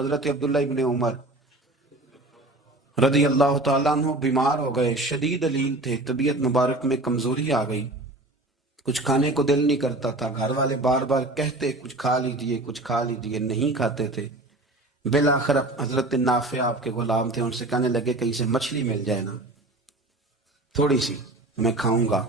حضرت عبداللہ ابن عمر رضی اللہ تعالیٰ عنہ بیمار ہو گئے، شدید علیل تھے، طبیعت مبارک میں کمزوری آ گئی، کچھ کھانے کو دل نہیں کرتا تھا، گھر والے بار بار کہتے کچھ کھا لیجئے کچھ کھا لیجئے، نہیں کھاتے تھے۔ بالآخر حضرت نافع آپ کے غلام تھے، ان سے کہنے لگے کہیں سے مچھلی مل جائے نا تھوڑی سی، میں کھاؤں گا۔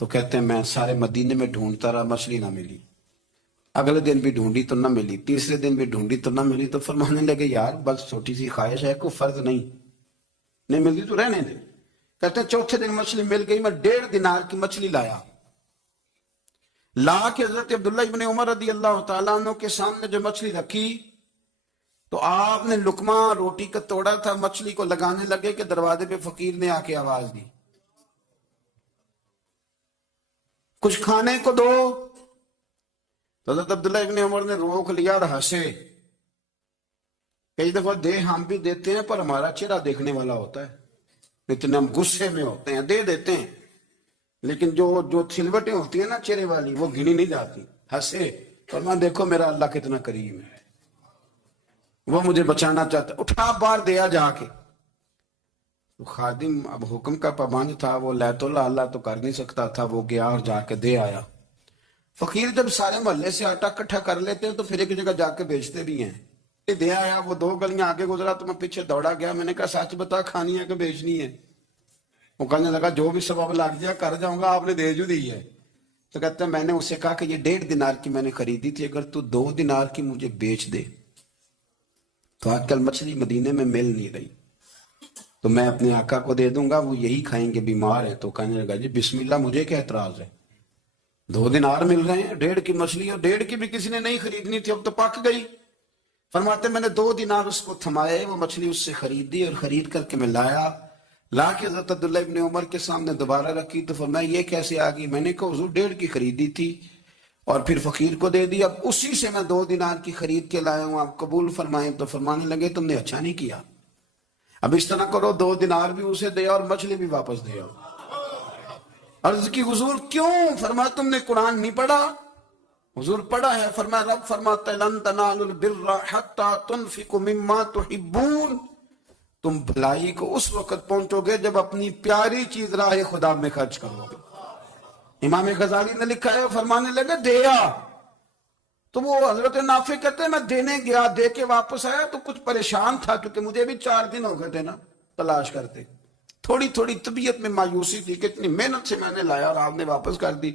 تو کہتے ہیں میں سارے مدینے میں ڈھونڈتا رہا، مچھلی نہ ملی، اگلے دن بھی ڈھونڈی تو نہ ملی، تیسرے دن بھی ڈھونڈی تو نہ ملی، تو فرمانے لگے یار بس چھوٹی سی خواہش ہے، کوئی فرض نہیں ملتی تو رہنے دے۔ کہتے ہیں چوتھے دن مچھلی مل گئی، میں 1.5 دینار کی مچھلی لایا، لا کے حضرت عبداللہ ابن عمر رضی اللہ تعالیٰ عنہ کے سامنے جو مچھلی رکھی تو آپ نے لقمہ روٹی کا توڑا تھا، مچھلی کو لگانے لگے کہ دروازے پہ فقیر نے آ کے آواز دی کچھ کھانے کو دو۔ تو حضرت عبداللہ ابن عمر نے روک لیا اور ہنسے۔ کئی دفعہ دے ہم بھی دیتے ہیں پر ہمارا چہرہ دیکھنے والا ہوتا ہے، اتنے ہم غصے میں ہوتے ہیں، دے دیتے ہیں، لیکن جو سلوٹیں ہوتی ہیں نا چہرے والی وہ گنی نہیں جاتی۔ ہنسے، فرمایا دیکھو میرا اللہ کتنا کریم ہے، وہ مجھے بچانا چاہتا ہے، اٹھا بار دیا جا کے۔ خادم اب حکم کا پابند تھا، وہ لیت اللہ تو کر نہیں سکتا تھا، وہ گیا اور جا کے دے آیا۔ فقیر جب سارے محلے سے آٹا کٹھا کر لیتے ہیں تو پھر ایک جگہ جا کے بیچتے بھی ہیں۔ دے آیا، وہ 2 گلیاں آگے گزرا تو میں پیچھے دوڑا گیا، میں نے کہا سچ بتا کھانی ہے کہ بیچنی ہے؟ وہ کہنے لگا جو بھی سبب لگ جائے کر جاؤں گا، آپ نے دے جو دی ہے۔ تو کہتے ہیں میں نے اسے کہا کہ یہ 1.5 دینار کی میں نے خریدی تھی، اگر تو 2 دینار کی مجھے بیچ دے تو آج کل مچھلی مدینے میں مل نہیں رہی، تو میں اپنے آقا کو دے دوں گا، وہ یہی کھائیں گے، بیمار ہیں۔ تو کہنے لگا جی بسم اللہ، مجھے کیا اعتراض ہے، 2 دینار مل رہے ہیں، 1.5 کی مچھلی، اور 1.5 کی بھی کسی نے نہیں خریدنی تھی، اب تو پک گئی۔ فرماتے میں نے 2 دینار اس کو تھمائے، وہ مچھلی اس سے خریدی اور خرید کر کے میں لایا، لا کے حضرت عبداللہ ابن عمر کے سامنے دوبارہ رکھی تو فرمایا یہ کیسے آ گئی؟ میں نے کہا حضور 1.5 کی خریدی تھی اور پھر فقیر کو دے دی، اب اسی سے میں 2 دینار کی خرید کے لایا ہوں، آپ قبول فرمائیں۔ تو فرمانے لگے تم نے اچھا نہیں کیا، اب اس طرح کرو 2 دینار بھی اسے دے اور مچھلی بھی واپس دے آؤ۔ عرض کی حضور کیوں؟ فرمایا تم نے قرآن نہیں پڑھا؟ حضور پڑھا ہے، فرمایا رب فرماتا ہے لن تنالوا البر حتی تنفقوا مما تحبون، تم بھلائی کو اس وقت پہنچو گے جب اپنی پیاری چیز راہ خدا میں خرچ کرو گے۔ امام غزالی نے لکھا ہے، فرمانے لگے دیا، تو وہ حضرت نافع کہتے ہیں میں دینے گیا، دے کے واپس آیا تو کچھ پریشان تھا کیونکہ مجھے بھی 4 دن ہو گئے تھے نا تلاش کرتے، تھوڑی طبیعت میں مایوسی تھی کہ اتنی محنت سے میں نے لایا اور آپ نے واپس کر دی۔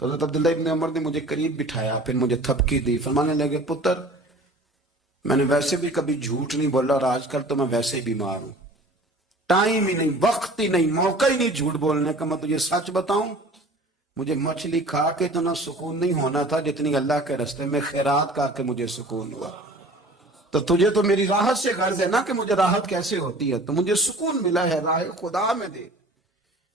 تو حضرت عبداللہ ابن عمر نے مجھے قریب بٹھایا، پھر مجھے تھپکی دی، فرمانے لگے پتر میں نے ویسے بھی کبھی جھوٹ نہیں بولا اور آج کل تو میں ویسے ہی بیمار ہوں، ٹائم ہی نہیں، وقت ہی نہیں، موقع ہی نہیں جھوٹ بولنے کا، میں تجھے سچ بتاؤں مجھے مچھلی کھا کے اتنا سکون نہیں ہونا تھا جتنی اللہ کے راستے میں خیرات کر کے مجھے سکون ہوا۔ تو تجھے تو میری راحت سے غرض ہے نا کہ مجھے راحت کیسے ہوتی ہے، تو مجھے سکون ملا ہے راہ خدا میں دے،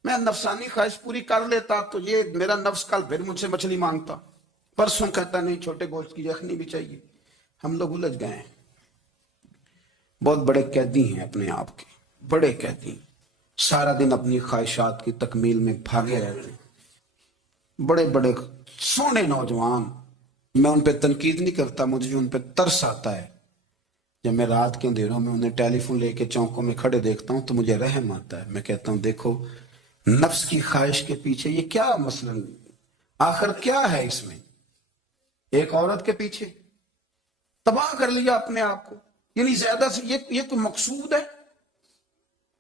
میں نفسانی خواہش پوری کر لیتا تو یہ میرا نفس کل پھر مجھ سے مچھلی مانگتا، پرسوں کہتا نہیں چھوٹے گوشت کی یخنی بھی چاہیے۔ ہم لوگ الجھ گئے ہیں، بہت بڑے قیدی ہیں اپنے آپ کے، بڑے قیدی، سارا دن اپنی خواہشات کی تکمیل میں بھاگے رہتے ہیں، بڑے بڑے سونے نوجوان، میں ان پہ تنقید نہیں کرتا، مجھے ان پہ ترس آتا ہے، جب میں رات کے اندھیروں میں انہیں ٹیلی فون لے کے چوکوں میں کھڑے دیکھتا ہوں تو مجھے رحم آتا ہے، میں کہتا ہوں دیکھو نفس کی خواہش کے پیچھے یہ کیا مثلا آخر کیا ہے اس میں، ایک عورت کے پیچھے تباہ کر لیا اپنے آپ کو، یعنی زیادہ سے یہ کوئی مقصود ہے،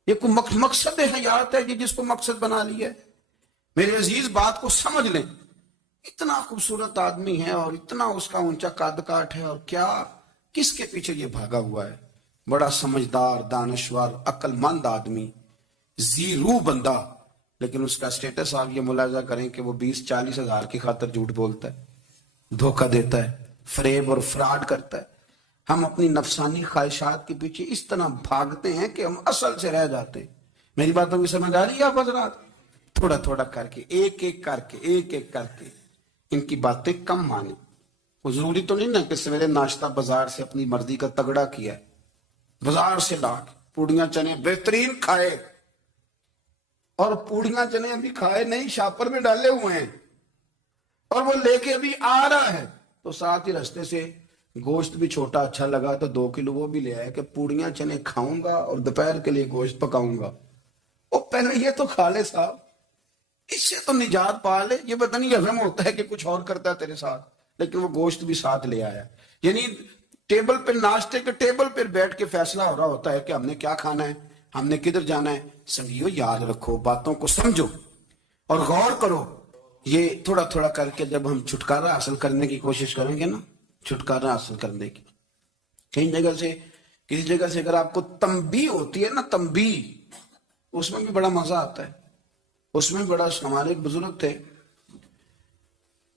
یہ کوئی مقصد حیات ہے جس کو مقصد بنا لیا ہے؟ میرے عزیز بات کو سمجھ لیں، اتنا خوبصورت آدمی ہے اور اتنا اس کا اونچا قد کاٹ ہے، اور کیا کس کے پیچھے یہ بھاگا ہوا ہے؟ بڑا سمجھدار، دانشور، عقل مند آدمی، ذی روح بندہ، لیکن اس کا سٹیٹس آپ یہ ملاحظہ کریں کہ وہ 20-40 ہزار کی خاطر جھوٹ بولتا ہے، دھوکہ دیتا ہے، فریب اور فراڈ کرتا ہے۔ ہم اپنی نفسانی خواہشات کے پیچھے اس طرح بھاگتے ہیں کہ ہم اصل سے رہ جاتے ہیں۔ میری باتوں کی سمجھ آ رہی ہے آپ حضرات؟ تھوڑا تھوڑا کر کے، ایک ایک کر کے ان کی باتیں کم مانیں۔ وہ ضروری تو نہیں نا کہ سویرے ناشتہ بازار سے اپنی مرضی کا تگڑا کیا ہے، بازار سے لا کے پوڑیاں چنے بہترین کھائے، اور پوڑیاں چنے ابھی کھائے نہیں، شاپر میں ڈالے ہوئے ہیں، اور وہ لے کے ابھی آ رہا ہے تو ساتھ ہی رستے سے گوشت بھی چھوٹا اچھا لگا تو 2 کلو وہ بھی لے آیا کہ پوڑیاں چنے کھاؤں گا اور دوپہر کے لیے گوشت پکاؤں گا. وہ پہلے یہ تو کھا لے صاحب, اس سے تو نجات پا لے. یہ پتہ نہیں ہضم ہوتا ہے کہ کچھ اور کرتا ہے تیرے ساتھ, لیکن وہ گوشت بھی ساتھ لے آیا. یعنی ٹیبل پہ, ناشتے کے ٹیبل پہ بیٹھ کے فیصلہ ہو رہا ہوتا ہے کہ ہم نے کیا کھانا ہے, ہم نے کدھر جانا ہے. سنگیو یاد رکھو, باتوں کو سمجھو اور غور کرو. یہ تھوڑا تھوڑا کر کے جب ہم چھٹکارا حاصل کرنے کی کوشش کریں گے نا, چھٹکارا حاصل کرنے کی, کہیں جگہ سے, کسی جگہ سے اگر آپ کو تنبیہ ہوتی ہے نا, تنبیہ, اس میں بھی بڑا مزہ آتا ہے. اس میں بڑا, ہمارے ایک بزرگ تھے,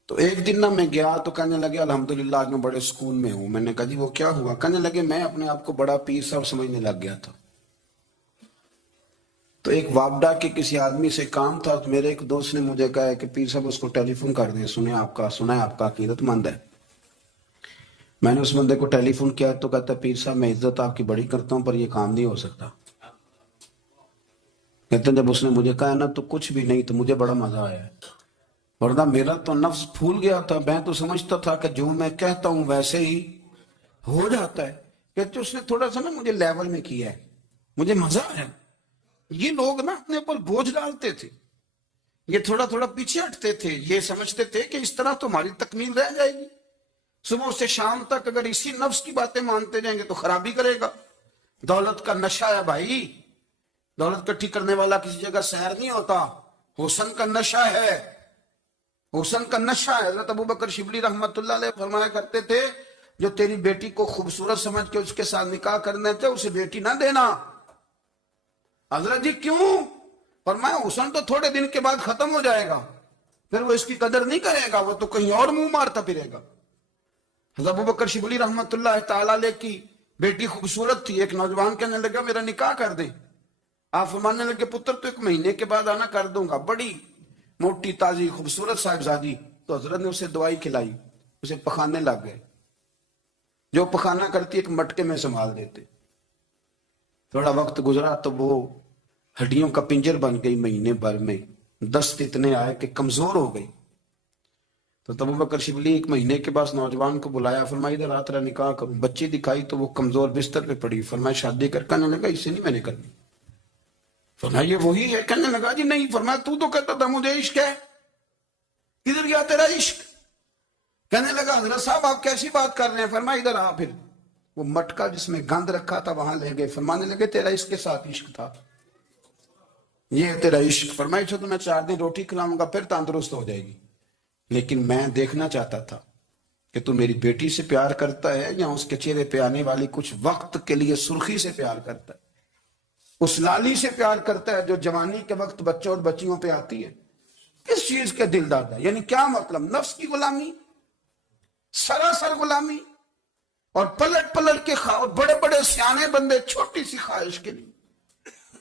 تو ایک دن نہ میں گیا تو کہنے لگے الحمدللہ آج میں بڑے سکون میں ہوں. میں نے کہا جی وہ کیا ہوا؟ کہنے لگے میں اپنے آپ کو بڑا پیر صاحب سمجھنے لگ گیا تھا. تو ایک وابڈا کے کسی آدمی سے کام تھا, تو میرے ایک دوست نے مجھے کہا کہ پیر صاحب اس کو ٹیلی فون کر دیں, سنا ہے آپ کا عقیدت مند ہے. میں نے اس بندے کو ٹیلی فون کیا تو کہتا پیر صاحب میں عزت آپ کی بڑی کرتا ہوں پر یہ کام نہیں ہو سکتا. کہتے ہیں جب اس نے مجھے کہا نا تو کچھ بھی نہیں, تو مجھے بڑا مزہ آیا ہے, ورنہ میرا تو نفس پھول گیا تھا. میں تو سمجھتا تھا کہ جو میں کہتا ہوں ویسے ہی ہو جاتا ہے. کہتے اس نے تھوڑا سا نا مجھے لیول میں کیا ہے, مجھے مزہ آیا. یہ لوگ نا اپنے اوپر بوجھ ڈالتے تھے, یہ تھوڑا تھوڑا پیچھے ہٹتے تھے, یہ سمجھتے تھے کہ اس طرح تو ہماری تکمیل رہ جائے گی. صبح سے شام تک اگر اسی نفس کی باتیں مانتے جائیں گے تو خرابی کرے گا. دولت کا نشہ ہے بھائی, دولت کٹھی کرنے والا کسی جگہ سیر نہیں ہوتا. حسن کا نشہ ہے, حسن کا نشہ ہے. حضرت ابوبکر شبلی رحمت اللہ علیہ فرمایا کرتے تھے جو تیری بیٹی کو خوبصورت سمجھ کے اس کے ساتھ نکاح کرنے تھے اسے بیٹی نہ دینا. حضرت جی کیوں؟ فرمایا حسن تو تھوڑے دن کے بعد ختم ہو جائے گا, پھر وہ اس کی قدر نہیں کرے گا, وہ تو کہیں اور منہ مارتا پھرے گا. حضرت ابوبکر شبلی رحمت اللہ تعالی علیہ کی بیٹی خوبصورت تھی. ایک نوجوان کہنے لگا میرا نکاح کر دیں. آپ فرمانے لگے پتر تو 1 مہینے کے بعد آنا, کر دوں گا. بڑی موٹی تازی خوبصورت صاحبزادی. تو حضرت نے اسے دوائی کھلائی, اسے پخانے لگ گئے. جو پخانہ کرتی ایک مٹکے میں سنبھال دیتے. تھوڑا وقت گزرا تو وہ ہڈیوں کا پنجر بن گئی. مہینے بھر میں دست اتنے آئے کہ کمزور ہو گئی. تو ابو بکر شبلی 1 مہینے کے بعد نوجوان کو بلایا, فرمایا ادھر آ تیرا نکاح کروں. بچی دکھائی تو وہ کمزور بستر پہ پڑی. فرمایا شادی کر. کہنے لگا اس سے نہیں میں نے کرنی. فرمایا یہ وہی ہے؟ کہنے لگا جی نہیں. فرمایا تو کہتا تھا مجھے عشق ہے, کدھر گیا تیرا عشق؟ کہنے لگا حضرت صاحب آپ کیسی بات کر رہے ہیں. فرمایا ادھر آ. پھر وہ مٹکا جس میں گند رکھا تھا وہاں لے گئے. فرمانے لگے تیرا اس کے ساتھ عشق تھا, یہ تیرا عشق. فرمایا تو میں 4 دن روٹی کھلاؤں گا پھر تندرست ہو جائے گی, لیکن میں دیکھنا چاہتا تھا کہ تو میری بیٹی سے پیار کرتا ہے یا اس کے چہرے پہ آنے والی کچھ وقت کے لیے سرخی سے پیار کرتا ہے, اس لالی سے پیار کرتا ہے جو جوانی کے وقت بچوں اور بچیوں پہ آتی ہے. کس چیز کے دل دادا؟ یعنی کیا مطلب؟ نفس کی غلامی, سراسر غلامی. اور پلٹ پلٹ کے بڑے بڑے سیانے بندے چھوٹی سی خواہش کے لیے.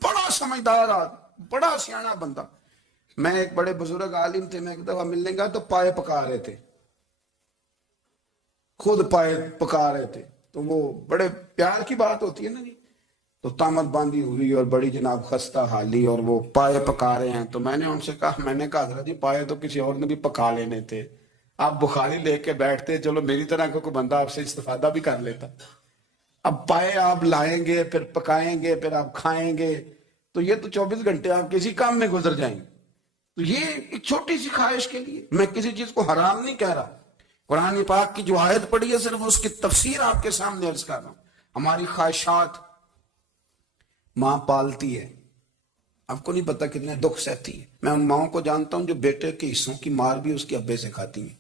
بڑا سمجھدار آدمی, بڑا سیانا بندہ. میں ایک بڑے بزرگ عالم تھے, میں ایک دفعہ ملنے گیا تو پائے پکا رہے تھے, خود پائے پکا رہے تھے. تو وہ بڑے پیار کی بات ہوتی ہے نا جی, تو تامت باندھی ہوئی اور بڑی جناب خستہ حالی, اور وہ پائے پکا رہے ہیں. تو میں نے ان سے کہا, میں نے کہا حضرت جی پائے تو کسی اور نے بھی پکا لینے تھے, آپ بخاری لے کے بیٹھتے, چلو میری طرح کا کوئی بندہ آپ سے استفادہ بھی کر لیتا. اب پائے آپ لائیں گے, پھر پکائیں گے, پھر آپ کھائیں گے, تو یہ تو 24 گھنٹے آپ کسی کام میں گزر جائیں گے. تو یہ ایک چھوٹی سی خواہش کے لیے. میں کسی چیز کو حرام نہیں کہہ رہا, قرآن پاک کی جو آیت پڑھی ہے صرف اس کی تفسیر آپ کے سامنے عرض کر رہا ہوں. ہماری خواہشات ماں پالتی ہے, آپ کو نہیں پتا کتنے دکھ سہتی ہے. میں ان ماؤں کو جانتا ہوں جو بیٹے کے حصوں کی مار بھی اس کے ابے سے کھاتی ہیں,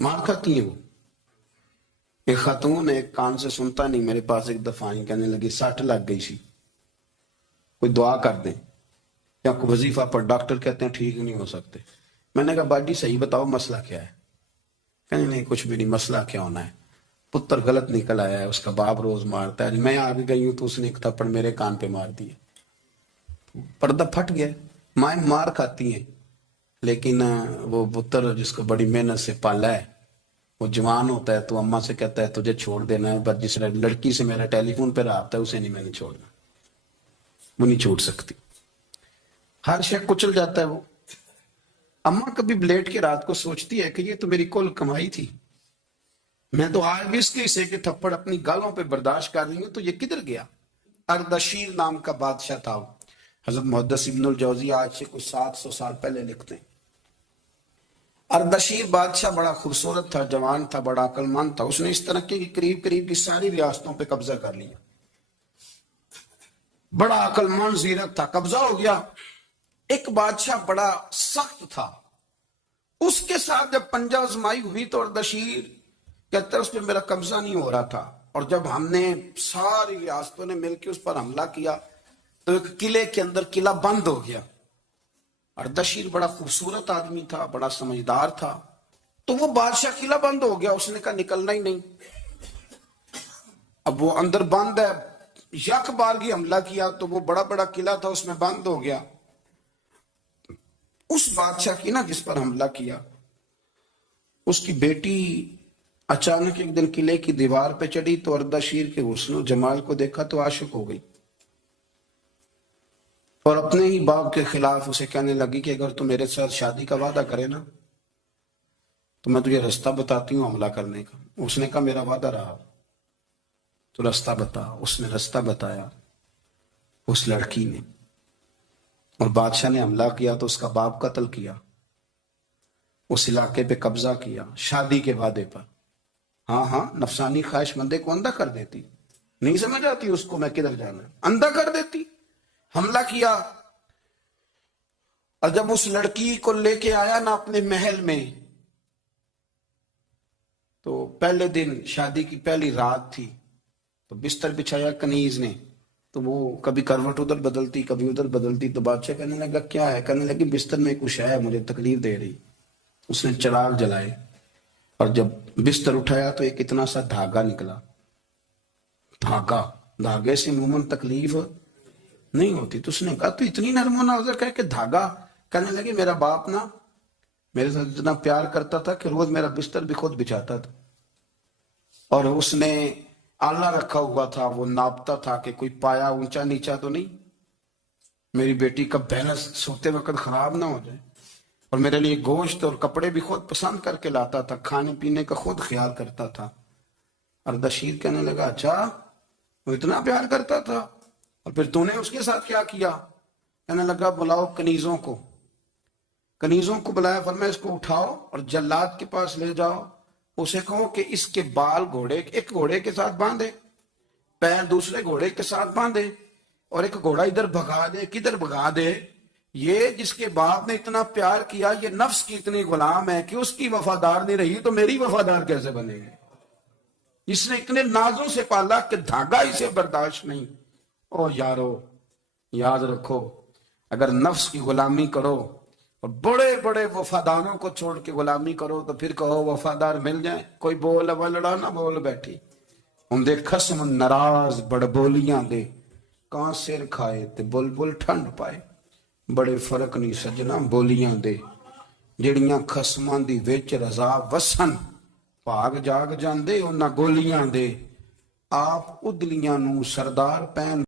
مار کھاتی ہیں وہ. ایک خاتون ایک کان سے سنتا نہیں, میرے پاس ایک دفعہ آئی, کہنے لگی 60 لگ گئی سی, کوئی دعا کر دیں یا کوئی وظیفہ پر. ڈاکٹر کہتے ہیں ٹھیک نہیں ہو سکتے. میں نے کہا باجی صحیح بتاؤ مسئلہ کیا ہے؟ کہنے نہیں کچھ بھی نہیں, مسئلہ کیا ہونا ہے, پتر غلط نکل آیا ہے, اس کا باپ روز مارتا ہے. میں آ بھی گئی ہوں تو اس نے ایک تھپڑ میرے کان پہ مار دیا, پردہ پھٹ گیا. مائیں مار کھاتی ہیں, لیکن وہ پتر جس کو بڑی محنت سے پالا ہے وہ جوان ہوتا ہے تو اماں سے کہتا ہے تجھے چھوڑ دینا ہے, پر جس لڑکی سے میرا ٹیلی فون پہ رابطہ ہے اسے نہیں میں نے چھوڑنا, وہ نہیں چھوڑ سکتی. ہر شے کچل جاتا ہے وہ. اماں کبھی بلیٹ کے رات کو سوچتی ہے کہ یہ تو میری کل کمائی تھی, میں تو آج بھی اس کے حصے کے تھپڑ اپنی گالوں پہ برداشت کر رہی ہوں، تو یہ کدھر گیا؟ اردشیر نام کا بادشاہ تھا، حضرت محدث ابن الجوزی آج سے کچھ 700 سال پہلے لکھتے ہیں۔ اردشیر بادشاہ بڑا خوبصورت تھا، جوان تھا، بڑا عقل مند تھا۔ اس نے اس طرح کی قریب قریب کی ساری ریاستوں پہ قبضہ کر لیا۔ بڑا عقل مند زیرک تھا، قبضہ ہو گیا۔ ایک بادشاہ بڑا سخت تھا، اس کے ساتھ جب پنجہ آزمائی ہوئی تو اردشیر کہتا ہے اس پہ میرا قبضہ نہیں ہو رہا تھا، اور جب ہم نے ساری ریاستوں نے مل کے اس پر حملہ کیا تو ایک قلعے کے اندر قلعہ بند ہو گیا۔ اردشیر بڑا خوبصورت آدمی تھا، بڑا سمجھدار تھا، تو وہ بادشاہ قلعہ بند ہو گیا، اس نے کہا نکلنا ہی نہیں۔ اب وہ اندر بند ہے، یک بارگی حملہ کیا تو وہ بڑا بڑا قلعہ تھا اس میں بند ہو گیا۔ اس بادشاہ کی نا جس پر حملہ کیا، اس کی بیٹی اچانک ایک دن قلعے کی دیوار پہ چڑھی تو اردشیر کے حسن و جمال کو دیکھا تو عاشق ہو گئی، اور اپنے ہی باپ کے خلاف اسے کہنے لگی کہ اگر تو میرے ساتھ شادی کا وعدہ کرے نا تو میں تجھے رستہ بتاتی ہوں حملہ کرنے کا۔ اس نے کہا میرا وعدہ رہا، تو رستہ بتا۔ اس نے رستہ بتایا اس لڑکی نے، اور بادشاہ نے حملہ کیا تو اس کا باپ قتل کیا، اس علاقے پہ قبضہ کیا شادی کے وعدے پر۔ ہاں نفسانی خواہش مندے کو اندھا کر دیتی، نہیں سمجھ آتی اس کو میں کدھر جانا، اندھا کر دیتی۔ حملہ کیا، اور جب اس لڑکی کو لے کے آیا نا اپنے محل میں، تو پہلے دن شادی کی پہلی رات تھی، تو بستر بچھایا کنیز نے، تو وہ کبھی کروٹ ادھر بدلتی کبھی ادھر بدلتی، تو بادشاہ کہنے لگا کیا ہے؟ کہنے لگی بستر میں کچھ ہے، مجھے تکلیف دے رہی۔ اس نے چراغ جلائے اور جب بستر اٹھایا تو ایک اتنا سا دھاگا نکلا۔ دھاگے سے عموماً تکلیف نہیں ہوتی، تو اس نے کہا تو اتنی نرم و نازک کہ دھاگا؟ کہنے لگی میرا باپ نا میرے ساتھ اتنا پیار کرتا تھا کہ روز میرا بستر بھی خود بچھاتا تھا، اور اس نے آلہ رکھا ہوا تھا، وہ ناپتا تھا کہ کوئی پایا اونچا نیچا تو نہیں، میری بیٹی کا بیلنس سوتے وقت خراب نہ ہو جائے، اور میرے لیے گوشت اور کپڑے بھی خود پسند کر کے لاتا تھا، کھانے پینے کا خود خیال کرتا تھا۔ اردشیر کہنے لگا اچھا وہ اتنا پیار کرتا تھا، اور پھر تو نے اس کے ساتھ کیا کیا؟ کہنے لگا بلاؤ کنیزوں کو۔ کنیزوں کو بلایا، فرمایا اس کو اٹھاؤ اور جلاد کے پاس لے جاؤ، اسے کہو کہ اس کے بال ایک گھوڑے کے ساتھ باندھے، پیر دوسرے گھوڑے کے ساتھ باندھے، اور ایک گھوڑا ادھر بھگا دے، کدھر بھگا دے، یہ جس کے باپ نے اتنا پیار کیا یہ نفس کی اتنی غلام ہے کہ اس کی وفادار نہیں رہی تو میری وفادار کیسے بنے گی؟ اس نے اتنے نازوں سے پالا کہ دھاگا اسے برداشت نہیں۔ اور یارو یاد رکھو، اگر نفس کی غلامی کرو اور بڑے بڑے وفاداروں کو چھوڑ کے غلامی کرو تو پھر کہو وفادار مل جائیں، کوئی بول اب لڑا نہ بول بیٹھی، ہم دے خصم ناراض بڑ بولیاں دے، کان سر کھائے تے بلبل ٹھنڈ پائے۔ بڑے فرق نہیں سجنا بولیاں دے، جڑیاں خصماں دی وچ رضا وسن، بھاگ جاگ جاندے انہاں گولیاں دے، آپ ادلیاں نو سردار پین